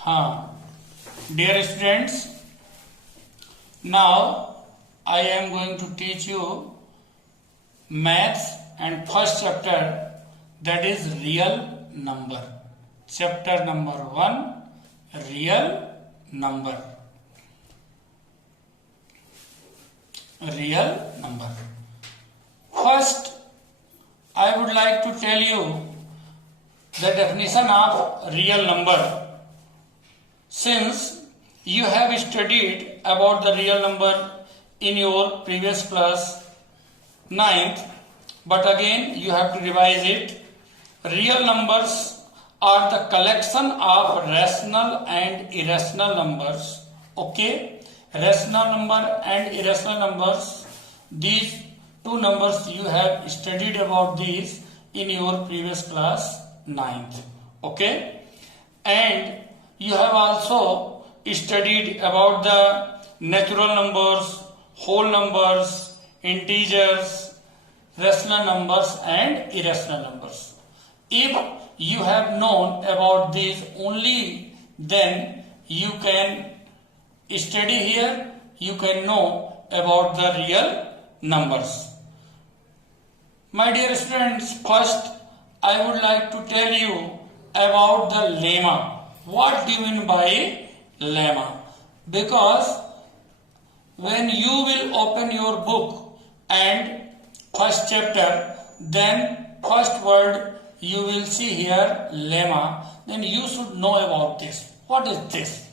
हाँ, dear students, now I am going to teach you maths and first chapter, that is real number. Chapter number 1, real number. Real number. First, I would like to tell you the definition of real number. Since you have studied about the real number in your previous class 9th, but again you have to revise it. Real numbers are the collection of rational and irrational numbers. Okay, rational number and irrational numbers, these two numbers you have studied about these in your previous class 9th. Okay, and you have also studied about the natural numbers, whole numbers, integers, rational numbers and irrational numbers. If you have known about these only, then you can study here, you can know about the real numbers. My dear students, first I would like to tell you about the lemma. What do you mean by lemma? Because when you will open your book and first chapter, then first word you will see here lemma, then you should know about this. What is this?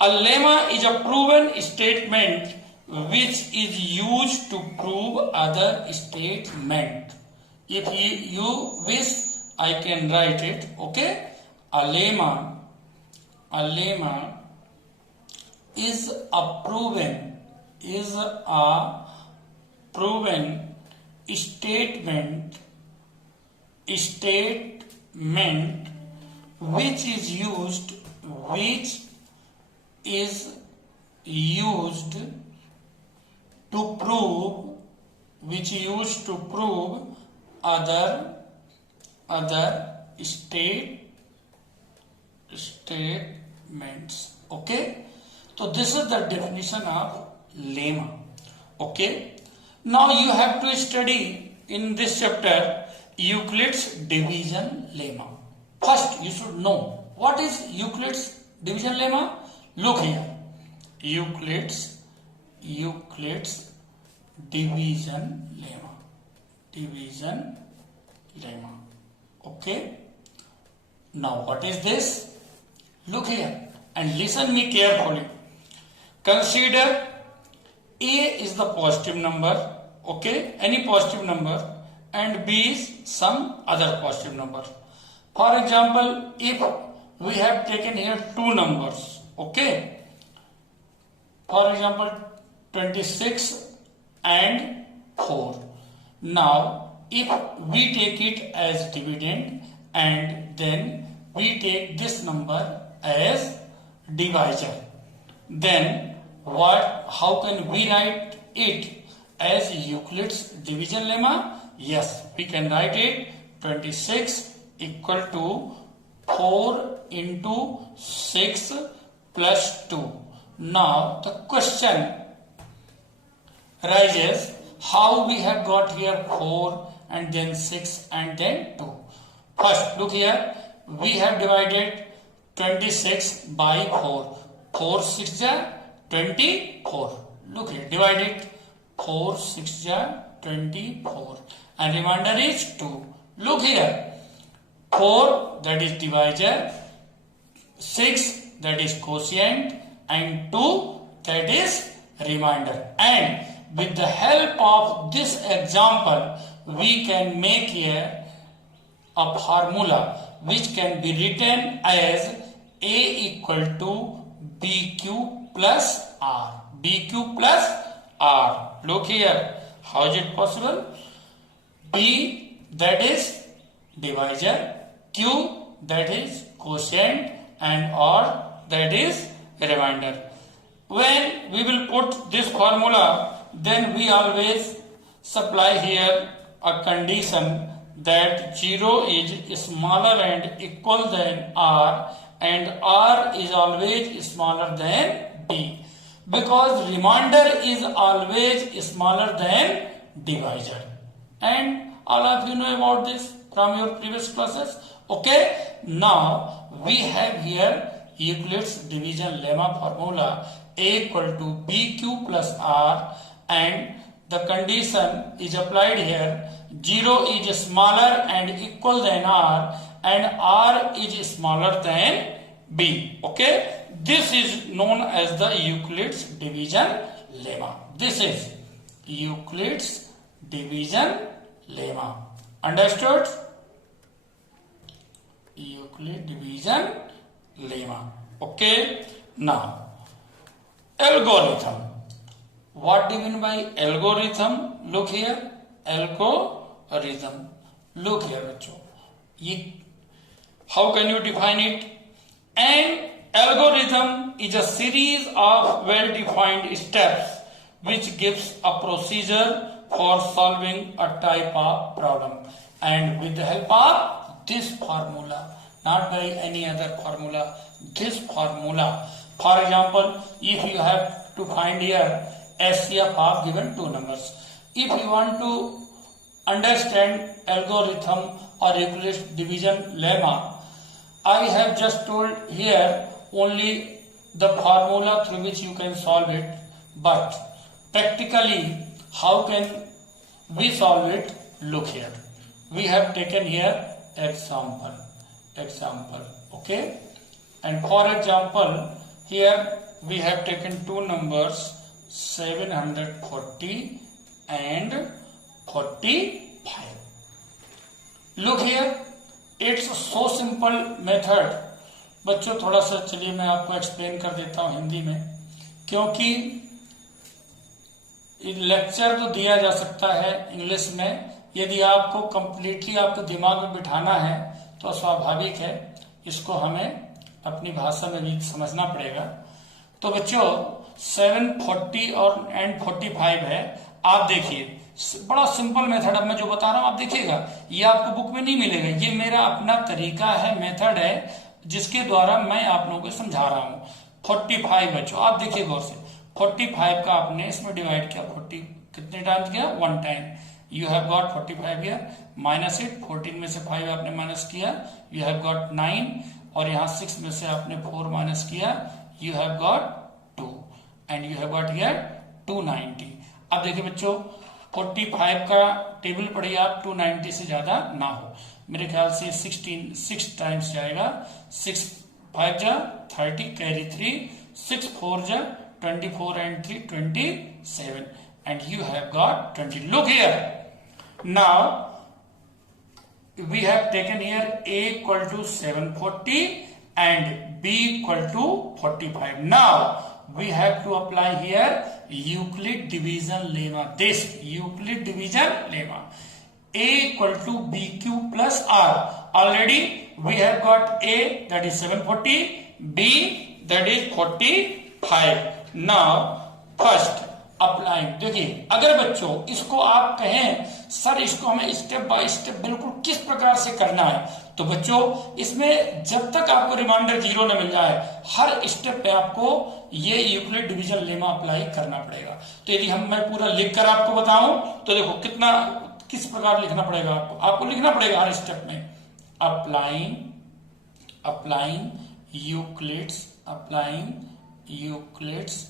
A lemma is a proven statement which is used to prove other statement. If you wish, I can write it. Okay. A lemma is a proven statement which is used to prove other statements. Okay, so this is the definition of lemma. Okay, now you have to study in this chapter Euclid's division lemma. First you should know what is Euclid's division lemma. Look here, Euclid's division lemma. Okay, now what is this? Look here and listen me carefully. Consider A is the positive number, okay, any positive number, and B is some other positive number. For example, if we have taken here two numbers, okay, for example 26 and 4. Now if we take it as dividend and then we take this number as divisor, then how can we write it as Euclid's division lemma? Yes, we can write it 26 equal to 4 into 6 plus 2. Now the question arises, how we have got here 4 and then 6 and then 2. First look here, we have divided 26 by 4. 4 6 ja 24. Look here, divide it. 4 6 ja 24 and remainder is 2. Look here, 4 that is divisor, 6 that is quotient and 2 that is remainder. And with the help of this example we can make here a formula which can be written as A equal to BQ plus R. BQ plus R. Look here, how is it possible? B that is divisor, Q that is quotient and R that is remainder. When we will put this formula, then we always supply here a condition that 0 is smaller and equal than R and R is always smaller than D, because remainder is always smaller than divisor, and all of you know about this from your previous classes. Okay, now we have here Euclid's division lemma formula, A equal to BQ plus R, and the condition is applied here. 0 is smaller and equal than R, and R is smaller than B. Okay, this is known as the Euclid's division lemma. This is Euclid's division lemma. Understood? Euclid division lemma. Okay, now algorithm. What do you mean by algorithm? Look here, algorithm. Look here, bachcho. How can you define it? An algorithm is a series of well-defined steps which gives a procedure for solving a type of problem, and with the help of this formula, not by any other formula, this formula. For example, if you have to find here SCF of given two numbers, if you want to understand algorithm or Euclid's division lemma, I have just told here only the formula through which you can solve it, but practically how can we solve it? Look here, we have taken here example, okay, and for example here we have taken two numbers 740 and 45. Look here, it's so simple method. बच्चों थोड़ा सा चलिए मैं आपको explain कर देता हूं हिंदी में, क्योंकि लेक्चर तो दिया जा सकता है इंग्लिश में, यदि आपको कंप्लीटली आपके दिमाग में बिठाना है तो स्वाभाविक है इसको हमें अपनी भाषा में भी समझना पड़ेगा। तो बच्चों 740 और एंड 45 है, आप देखिए बड़ा सिंपल मेथड अब मैं जो बता रहा हूं आप देखिएगा, ये आपको बुक में नहीं मिलेगा, ये मेरा अपना तरीका है, मेथड है जिसके द्वारा मैं आप लोगों को समझा रहा हूं। 45 बच्चों आप देखिए गौर से, 45 का आपने इसमें डिवाइड किया, 40 कितने टाइम्स किया? 1 time. You have got 45 here, minus it, 14 में से 5 आपने माइनस किया, यू हैव गॉट 9, और यहाँ 6 में से आपने 4 माइनस किया, you have got 2, and you have got here 290। अब देखिए बच्चों 45 का टेबल पढ़िए आप, 290 से ज्यादा ना हो, मेरे ख्याल से 6 टाइम्स जाएगा, 6 5 जा 30, कैरी 3, 6 4 जा 24 and 3 27, and you have got 20. Look here, now we have taken here A equal to 740 and B equal to 45. Now we have to apply here Euclid division lemma. This Euclid division lemma. A equal to BQ plus R. Already we have got A, that is 740, B, that is 45. Now first apply, देखिए अगर बच्चों इसको आप कहें sir इसको हमें step by step बिल्कुल किस प्रकार से करना है, तो बच्चों इसमें जब तक आपको रिमाइंडर 0 न मिल जाए हर स्टेप पे आपको ये यूक्लिड डिवीजन लेमा अप्लाई करना पड़ेगा। तो यदि मैं पूरा लिखकर आपको बताऊं तो देखो कितना किस प्रकार लिखना पड़ेगा, आपको लिखना पड़ेगा हर स्टेप में, applying Euclid's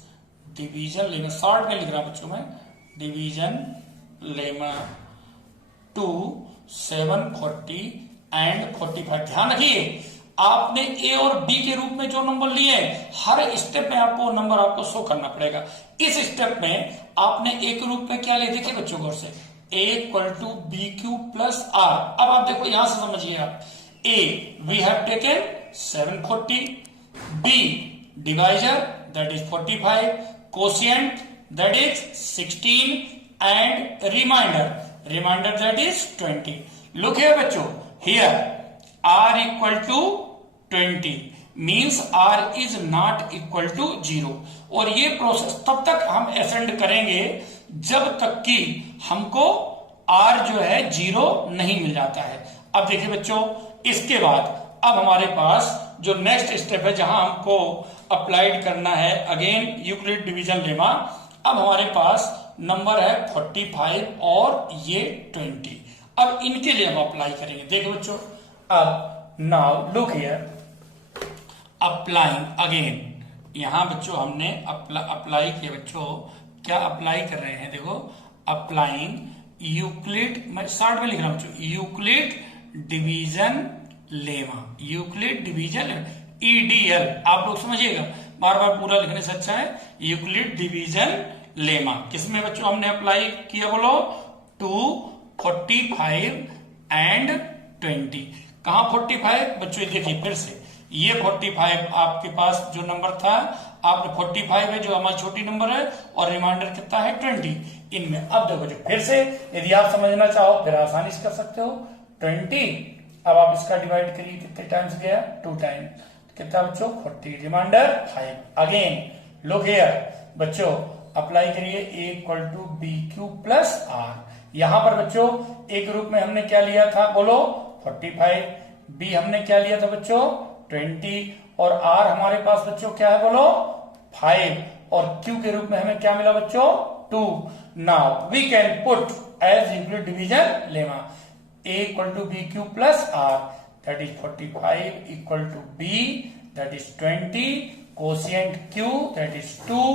division lemma, short में लिख रहा बच्चों में, डिवीजन लेमा टू 740 एंड 45। ध्यान रखिए आपने ए और बी के रूप में जो नंबर लिए हर स्टेप में आपको नंबर आपको शो करना पड़ेगा। इस स्टेप में आपने ए के रूप में क्या लिया, देखिए बच्चों गौर से, A equal to B Q plus R. अब आप देखो यहां से समझिए आप, A we have taken 740, B divisor that is 45, quotient that is 16, and remainder that is 20. Look here बच्चों, here r equal to 20 means r is not equal to 0, और ये प्रोसेस तब तक हम असेंड करेंगे जब तक कि हमको r जो है 0 नहीं मिल जाता है। अब देखिए बच्चों इसके बाद अब हमारे पास जो नेक्स्ट स्टेप है जहां हमको अप्लाइड करना है अगेन यूक्लिड डिवीजन लेमा। अब हमारे पास नंबर है 45 और ये 20। अब इनके लिए हम अप्लाई करेंगे। देखो बच्चों, अब now look here, applying again. यहां बच्चों हमने अप्लाई किया। बच्चों क्या अप्लाई कर रहे हैं? देखो, अप्लाइंग यूक्लिड, मैं शॉर्ट में लिख रहा हूं बच्चों, Euclid division lemma. Euclid division EDL, आप लोग समझिएगा, बार बार पूरा लिखने से अच्छा है। यूक्लिड डिवीजन लेमा किसमें बच्चों हमने अप्लाई किया? बोलो, 2, 45 एंड 20। कहां 45 बच्चों? देखिए फिर से, ये 45 आपके पास जो नंबर था, आपने 45 है जो हमारी छोटी नंबर है, और रिमाइंडर कितना है? 20 इनमें। अब देखो जो फिर से, यदि आप समझना चाहो फिर आसानी से कर सकते हो। 20, अब आप इसका डिवाइड करिए, कितने टाइम्स गया? 2 टाइम्स। कितना बच्चों? 40, रिमाइंडर 5। अगेन लुक हियर बच्चों, अप्लाई करिए A = BQ + R। यहां पर बच्चों एक ग्रुप में हमने क्या लिया था? बोलो, 45। B हमने क्या लिया था बच्चों? 20। और R हमारे पास बच्चों क्या है? बोलो, 5। और Q के रूप में हमें क्या मिला बच्चों? 2। Now we can put as Euclid division lemma A = BQ + R, that is 45 = B, that is 20, quotient Q, that is 2,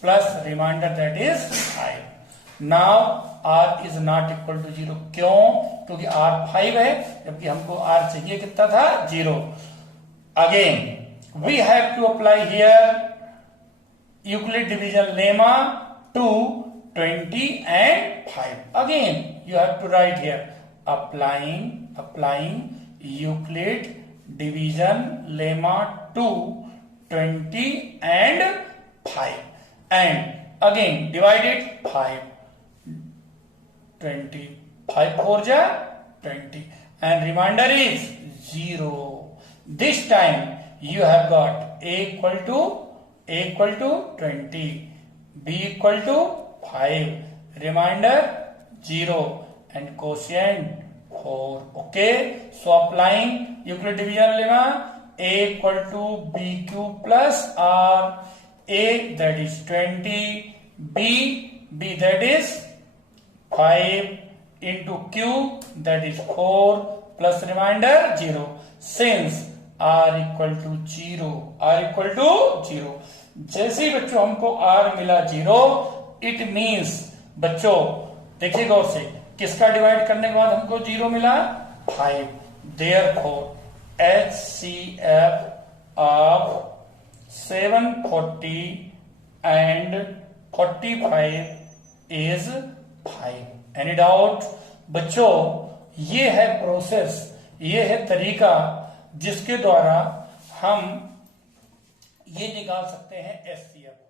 plus remainder, that is 5. Now R is not equal to 0. क्यों? क्योंकि R 5 है, जबकि हमको R चाहिए कितना था? 0. Again we have to apply here Euclid division lemma to 20 and 5. Again you have to write here applying Euclid division lemma to 20 and 5, and again divide it 5, 20, 5 4 ja 20, and remainder is 0. This time you have got A equal to 20, B equal to 5, remainder 0, and quotient 4. Okay, so applying Euclid division lemma, A = BQ + R. A, that is 20, B that is 5 into Q, that is 4, plus remainder 0. Since R equal to 0, जैसे ही बच्चों हमको R मिला 0, it means बच्चों देखिए गौर से, किसका divide करने के बाद हमको 0 मिला? 5. Therefore HCF of 740 and 45 is 5. Any doubt? बच्चों ये है प्रोसेस, ये है तरीका जिसके द्वारा हम ये निकाल सकते हैं HCF।